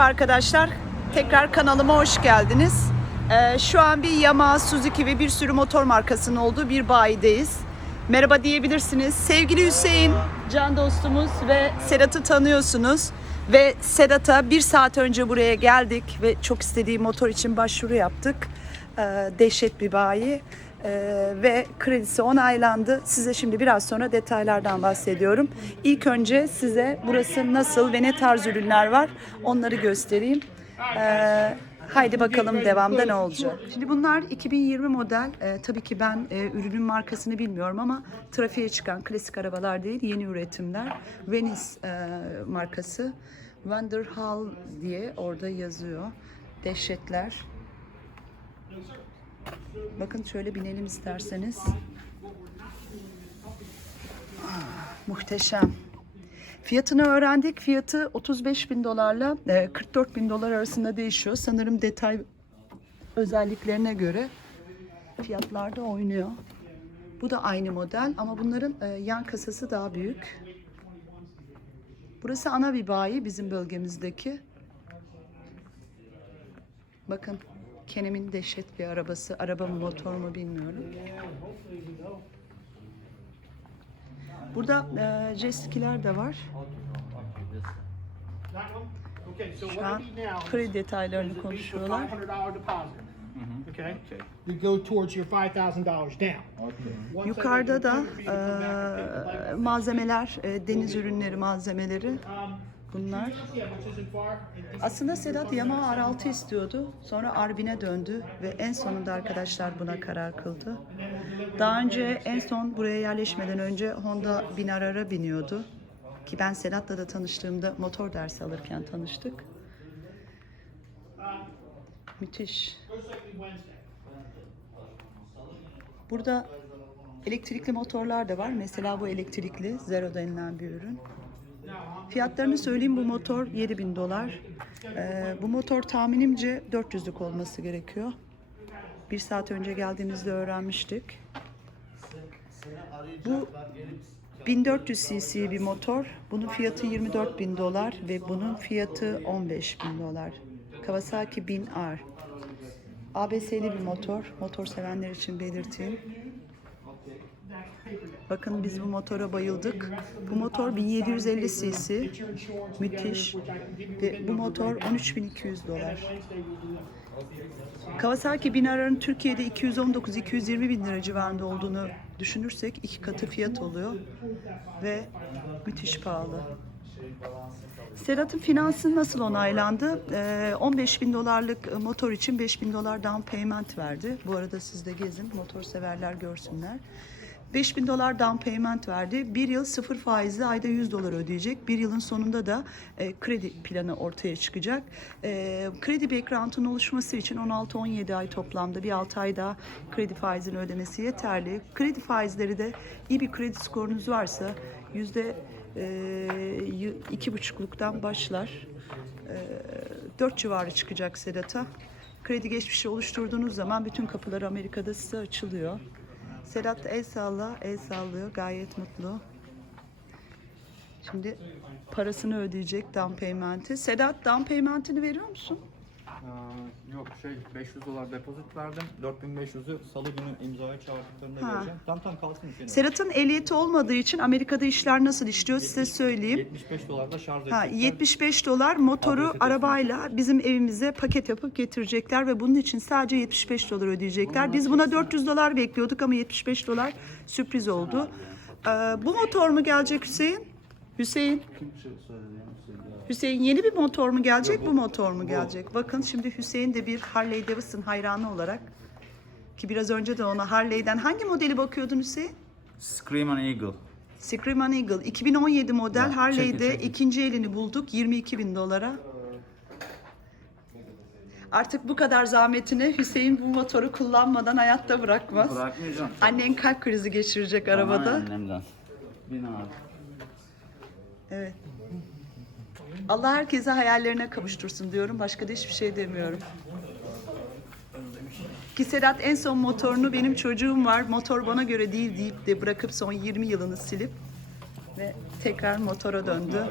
arkadaşlar. Tekrar kanalıma hoş geldiniz. Ee, şu an bir Yamaha, Suzuki ve bir sürü motor markasının olduğu bir bayideyiz. Merhaba diyebilirsiniz. Sevgili Hüseyin, can dostumuz ve Sedat'ı tanıyorsunuz. Ve Sedat'a bir saat önce buraya geldik ve çok istediği motor için başvuru yaptık. Ee, dehşet bir bayi. Ee, ve kredisi onaylandı. Size şimdi biraz sonra detaylardan bahsediyorum. İlk önce size burası nasıl ve ne tarz ürünler var onları göstereyim. Ee, haydi bakalım devamda ne olacak. Şimdi bunlar 2020 model. Ee, tabii ki ben e, ürünün markasını bilmiyorum ama trafiğe çıkan klasik arabalar değil yeni üretimler. Venice e, markası. Vanderhall diye orada yazıyor. Dehşetler. Bakın şöyle binelim isterseniz. Ah, muhteşem. Fiyatını öğrendik. Fiyatı 35 bin dolarla e, 44 bin dolar arasında değişiyor. Sanırım detay özelliklerine göre fiyatlarda oynuyor. Bu da aynı model ama bunların e, yan kasası daha büyük. Burası ana bir bayi bizim bölgemizdeki. Bakın Kenem'in dehşet bir arabası. Araba mı motor mu bilmiyorum. Burada e, jet skiler de var. Şu an kredi detaylarını konuşuyorlar. $500 deposit. Okay? To go towards your $5,000 down. Once I Yukarıda da e, malzemeler, e, deniz ürünleri malzemeleri Um, bunlar. Aslında Sedat Yamaha R6 istiyordu. Sonra Arbin'e döndü ve en sonunda arkadaşlar buna karar kıldı. Daha önce en son buraya yerleşmeden önce Honda Binarara biniyordu. Ki ben Sedat'la da tanıştığımda motor dersi alırken tanıştık. Müthiş. Burada elektrikli motorlar da var. Mesela bu elektrikli Zero denilen bir ürün. Fiyatlarını söyleyeyim bu motor 7000 dolar. Ee, bu motor tahminimce 400'lük olması gerekiyor. Bir saat önce geldiğimizde öğrenmiştik. Bu 1400 cc bir motor. Bunun fiyatı 24 bin dolar ve bunun fiyatı 15 bin dolar. Kawasaki 1000R. ABS'li bir motor. Motor sevenler için belirteyim. Bakın biz bu motora bayıldık. Bu motor 1750 cc. Müthiş. Ve bu motor 13200 dolar. Kawasaki Binara'nın Türkiye'de 219-220 bin lira civarında olduğunu düşünürsek iki katı fiyat oluyor. Ve müthiş pahalı. Sedat'ın finansı nasıl onaylandı? Ee, 15 bin dolarlık motor için 5 bin dolar down payment verdi. Bu arada siz de gezin, motor severler görsünler. 5 bin dolar down payment verdi. Bir yıl sıfır faizli ayda 100 dolar ödeyecek. Bir yılın sonunda da e, kredi planı ortaya çıkacak. E, kredi background'un oluşması için 16-17 ay toplamda bir 6 ay daha kredi faizini ödemesi yeterli. Kredi faizleri de iyi bir kredi skorunuz varsa yüzde e, iki buçukluktan başlar. E, 4 civarı çıkacak Sedat'a. Kredi geçmişi oluşturduğunuz zaman bütün kapılar Amerika'da size açılıyor. Sedat el salla, el sallıyor. Gayet mutlu. Şimdi parasını ödeyecek down payment'i. Sedat down payment'ini veriyor musun? Aa, yok şey 500 dolar depozit verdim. 4500'ü salı günü imzaya çağırdıklarında Ha. vereceğim. Tam tam kalsın Hüseyin. Sedat'ın ehliyeti olmadığı için Amerika'da işler nasıl işliyor size söyleyeyim. 75 dolar da şarj Ha, edecekler. 75 dolar motoru ABS arabayla bizim evimize paket yapıp getirecekler ve bunun için sadece 75 dolar ödeyecekler. Biz buna 400 dolar bekliyorduk ama 75 dolar sürpriz oldu. Ee, bu motor mu gelecek Hüseyin? Hüseyin. Hüseyin yeni bir motor mu gelecek, bu motor mu gelecek? Bakın şimdi Hüseyin de bir Harley Davidson hayranı olarak ki biraz önce de ona Harley'den hangi modeli bakıyordun Hüseyin? Scream Eagle. Screaman Eagle 2017 model Ya, Harley'de çekil, çekil. ikinci elini bulduk 22 bin dolara. Artık bu kadar zahmetine Hüseyin bu motoru kullanmadan hayatta bırakmaz. Bırakmayacağım. Annen kalp krizi geçirecek arabada. Aman annemden. Bin abi. Evet. Allah herkese hayallerine kavuştursun diyorum. Başka da hiçbir şey demiyorum. Ki Sedat en son motorunu benim çocuğum var. Motor bana göre değil deyip de bırakıp son 20 yılını silip ve tekrar motora döndü.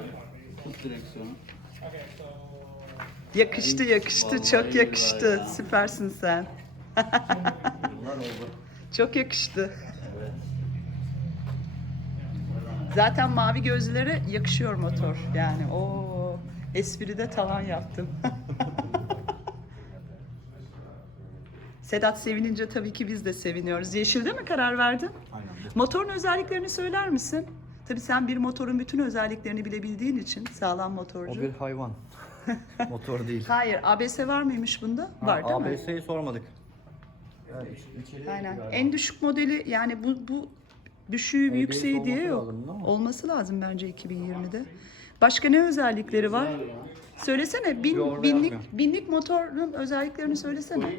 Yakıştı yakıştı çok yakıştı. Süpersin sen. Çok yakıştı. Zaten mavi gözlere yakışıyor motor. Yani o espride tavan yaptım. Sedat sevinince tabii ki biz de seviniyoruz. Yeşilde mi karar verdin? Aynen. Motorun özelliklerini söyler misin? Tabii sen bir motorun bütün özelliklerini bilebildiğin için sağlam motorcu. O bir hayvan. Motor değil. Hayır, ABS var mıymış bunda? Var değil mi? ABS'yi sormadık. Aynen. En düşük modeli yani bu bu düşüğü ABS yükseği diye yok. lazım? Olması lazım bence 2020'de. Başka ne özellikleri var? Söylesene bin, orada binlik binlik motorun özelliklerini söylesene.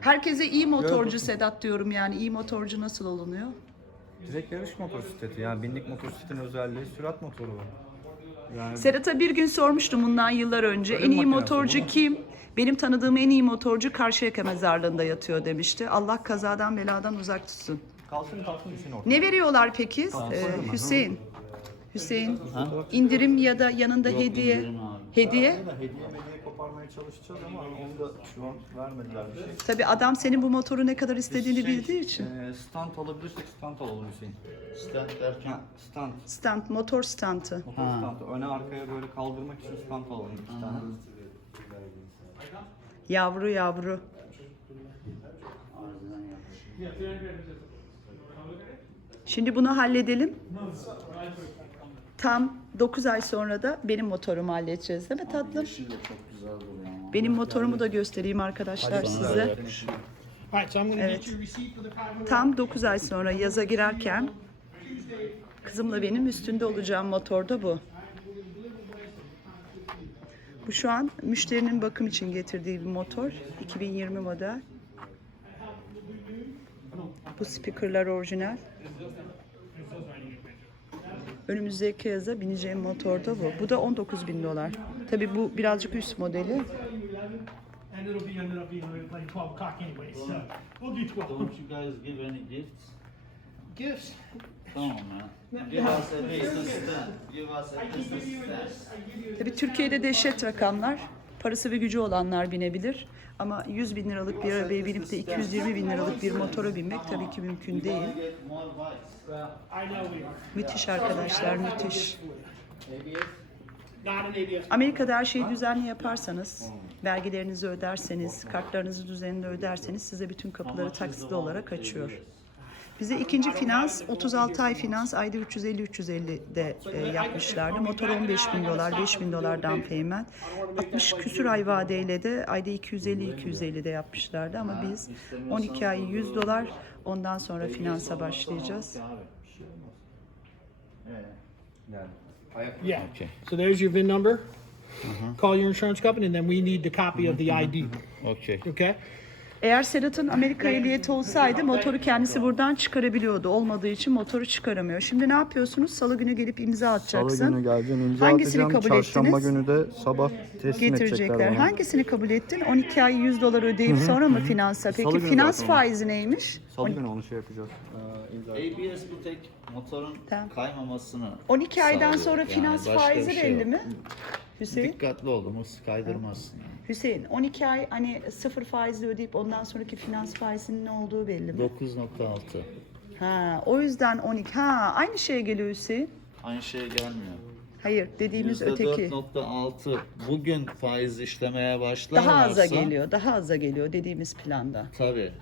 Herkese iyi motorcu Sedat diyorum yani iyi motorcu nasıl olunuyor? Direkt yarış motosikleti. Yani binlik motosikletin özelliği sürat motoru var. Yani Sedat'a bir gün sormuştum bundan yıllar önce. Ölüm en iyi makinesi motorcu bu. kim? Benim tanıdığım en iyi motorcu Karşıyaka mezarlığında yatıyor demişti. Allah kazadan beladan uzak tutsun. kalsın kalsın için ortada. Ne veriyorlar peki Ee, Hüseyin? Hüseyin indirim ya da yanında hediye. indirim abi. Hediye? Aslında Hediye hediye koparmaya çalışacağız ama onu da şu an vermediler bir şey. Tabii adam senin bu motoru ne kadar istediğini Şey, bildiği için. E, stand alabilirsek stand alalım Hüseyin. Stand derken Ha, stand. Stand, motor stantı. Motor standı. Öne arkaya böyle kaldırmak için stand alalım iki tane. Yavru yavru. Şimdi bunu halledelim. Tam 9 ay sonra da benim motorumu halledeceğiz değil mi tatlım? yeşil de çok güzel duruyor ama. Benim motorumu da göstereyim arkadaşlar size. All right, so I'm going to Evet. get you a receipt for the 500. Tam 9 ay sonra yaza girerken kızımla benim üstünde olacağım motor da bu. Bu şu an müşterinin bakım için getirdiği bir motor. 2020 model. Bu speakerlar orijinal. Önümüzdeki yaza bineceğim motor da bu. Bu da 19 bin dolar. Tabii bu birazcık üst modeli. And it'll be ended up being like 12 o'clock anyway, so we'll do 12. Don't you guys give any gifts? Tabii Türkiye'de dehşet rakamlar. Parası ve gücü olanlar binebilir. Ama 100 bin liralık bir arabaya binip de 220 bin liralık bir motora binmek tabii ki mümkün değil. Müthiş arkadaşlar, müthiş. Amerika'da her şeyi düzenli yaparsanız, vergilerinizi öderseniz, kartlarınızı düzenli öderseniz size bütün kapıları taksitli olarak açıyor. Bize ikinci finans, 36 ay finans, ayda 350-350 de e, yapmışlardı. Motor 15 bin dolar, 5 bin dolar down payment. 60 küsür ay vadeyle de ayda 250-250 de yapmışlardı. Ama biz 12 ay 100 dolar, ondan sonra finansa başlayacağız. Yani ayak Yeah. So there's your VIN number. Call your insurance company, and then we need the copy of the ID. Okay. Okay? Eğer Sedat'ın Amerika ehliyeti olsaydı motoru kendisi buradan çıkarabiliyordu. Olmadığı için motoru çıkaramıyor. Şimdi ne yapıyorsunuz? Salı günü gelip imza atacaksın. Salı günü geleceğim imza Hangisini atacağım. kabul Çarşamba ettiniz? günü de sabah teslim edecekler Getirecekler. bana. Hangisini kabul ettin? 12 ay 100 dolar ödeyip sonra mı finansa? Peki Salı günü finans zaten faizi neymiş? Salı günü onu şey yapacağız. Ee, imza. ABS bir tek motorun Tamam. kaymamasını 12 aydan sağlıyor. sonra Yani finans başka faizi şey belli yok. mi? Hüseyin? Dikkatli olmamız kaydırmazsın. yani. Hüseyin 12 ay hani sıfır faizle ödeyip ondan sonraki finans faizinin ne olduğu belli mi? 9.6. Ha, o yüzden 12. Ha, aynı şeye geliyor Hüseyin. Aynı şeye gelmiyor. Hayır, dediğimiz öteki. %4.6 bugün faiz işlemeye başlarlarsa Daha aza geliyor, daha aza geliyor dediğimiz planda. Tabii.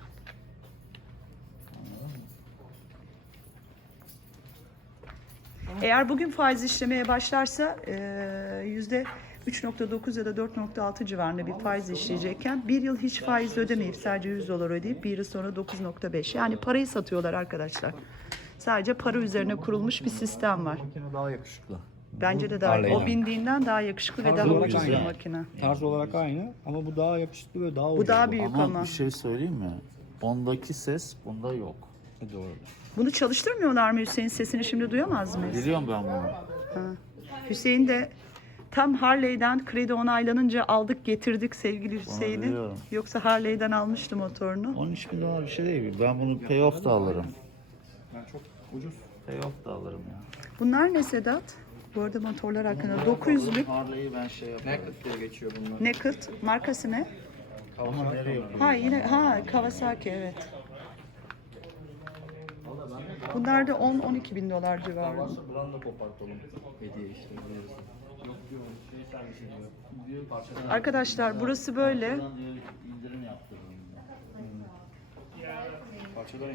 Eğer bugün faiz işlemeye başlarsa eee, yüzde 3.9 ya da 4.6 civarında bir faiz işleyecekken bir yıl hiç faiz ödemeyip sadece 100 dolar ödeyip bir yıl sonra 9.5 yani parayı satıyorlar arkadaşlar. Sadece para üzerine kurulmuş bir sistem var. Makine daha yakışıklı. Bence de daha o bindiğinden daha yakışıklı ve daha olarak ucuz bir aynı. makine. Tarz olarak aynı ama bu daha yakışıklı ve daha Bu daha büyük Ama, ama. bir şey söyleyeyim mi? Ondaki ses bunda yok. Doğru. Bunu çalıştırmıyorlar mı Hüseyin sesini şimdi duyamaz mıyız? Biliyorum ben bunu. Hüseyin de tam Harley'den kredi onaylanınca aldık getirdik sevgili Hüseyin'i. biliyorum. Yoksa Harley'den almıştı motorunu. 13 bin dolar bir şey değil. Ben bunu payoff da alırım. Yani çok ucuz. Payoff da alırım ya. Bunlar ne Sedat? Bu arada motorlar hakkında 900'lük Harley'i ben şey yapıyorum. Naked diye geçiyor bunlar. Naked markası ne? Yapıyorum. Ha yine ha Kawasaki evet. Bunlar da 10-12 bin dolar civarında. Buranı da kopartalım. Hediye işte. veririz. Arkadaşlar burası böyle.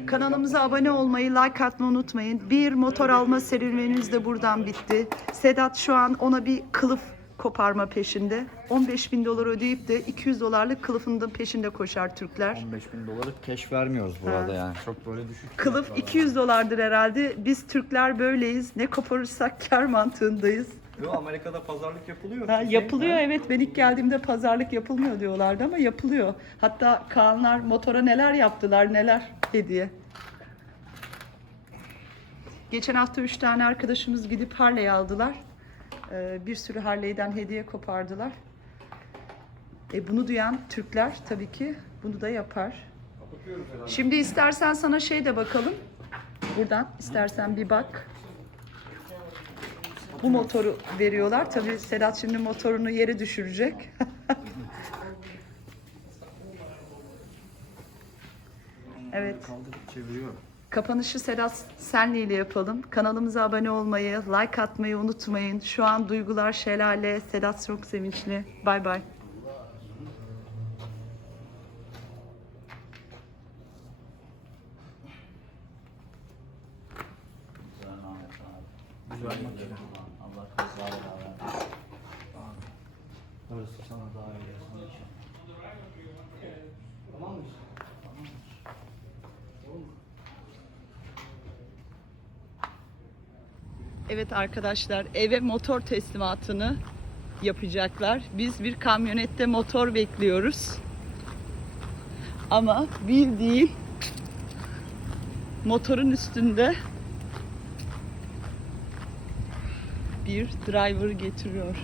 Kanalımıza abone olmayı, like atmayı unutmayın. Bir motor alma serüvenimiz de buradan bitti. Sedat şu an ona bir kılıf koparma peşinde. 15 bin dolar ödeyip de 200 dolarlık kılıfın da peşinde koşar Türkler. 15 bin doları keş vermiyoruz burada yani. Çok böyle düşük. Kılıf fiyatlar var. 200 dolardır herhalde. Biz Türkler böyleyiz. Ne koparırsak kar mantığındayız. Yo Amerika'da pazarlık yapılıyor. Ha, yapılıyor evet. Ben ilk geldiğimde pazarlık yapılmıyor diyorlardı ama yapılıyor. Hatta Kaanlar motora neler yaptılar neler hediye. Geçen hafta üç tane arkadaşımız gidip Harley aldılar. Ee, bir sürü Harley'den hediye kopardılar. E, bunu duyan Türkler tabii ki bunu da yapar. Şimdi istersen sana şey de bakalım. Buradan istersen bir bak. Bu motoru veriyorlar. Tabii Sedat şimdi motorunu yere düşürecek. evet. Kaldırıp çeviriyorum. Kapanışı Sedat Senli ile yapalım. Kanalımıza abone olmayı, like atmayı unutmayın. Şu an duygular şelale. Sedat çok sevinçli. Bay bay. Güzel makine. Allah da versin. Orası sana daha iyi Evet arkadaşlar eve motor teslimatını yapacaklar. Biz bir kamyonette motor bekliyoruz. Ama bildiğin motorun üstünde bir driver getiriyor.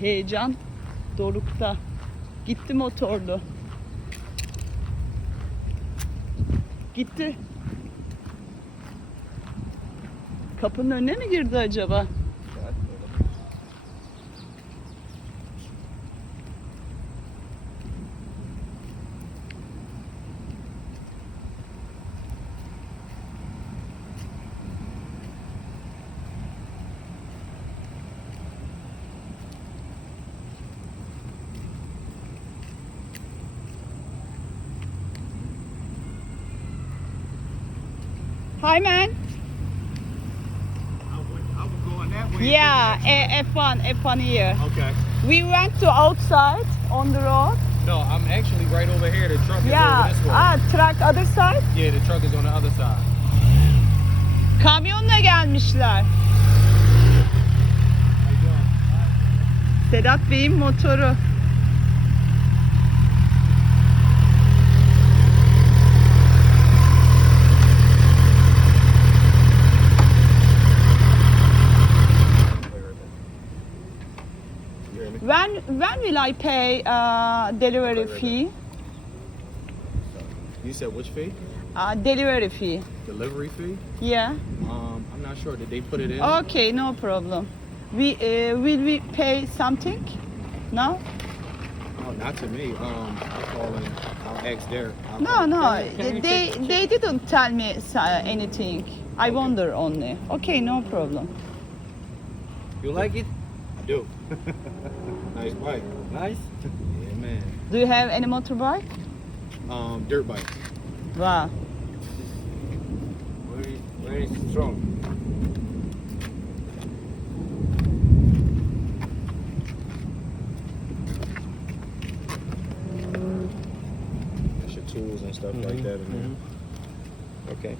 Heyecan dorukta. Gitti motorlu. Gitti. Kapının önüne mi girdi acaba? Hi man. I would, I would go on that way. Yeah, a- F1, F1 here. Okay. We went to outside on the road. No, I'm actually right over here. The truck is Yeah, over this way. ah, truck other side. Yeah, the truck is on the other side. Kamyonla gelmişler. Sedat Bey'in motoru. When when will I pay uh, delivery fee? You said which fee? Uh, delivery fee. Delivery fee? Yeah. Um, I'm not sure. Did they put it in? Okay, no problem. We uh, will we pay something? No? Oh, not to me. Um, I'll call and I'll ask there. I'll No, call. no. They they didn't tell me uh, anything. I wonder only. Okay, no problem. You like it? I do. Nice bike. Nice. Yeah, man. Do you have any motorbike? Um, dirt bike. Wow. Very, very strong. That's your tools and stuff like that. In there. Okay.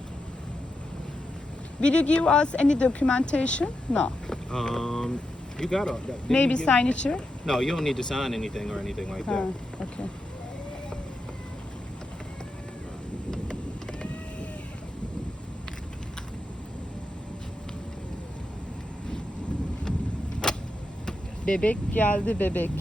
Will you give us any documentation? No. Um, you got all that. didn't Maybe you give- signature? No, you don't need to sign anything or anything like that. Ha, okay. Bebek geldi bebek.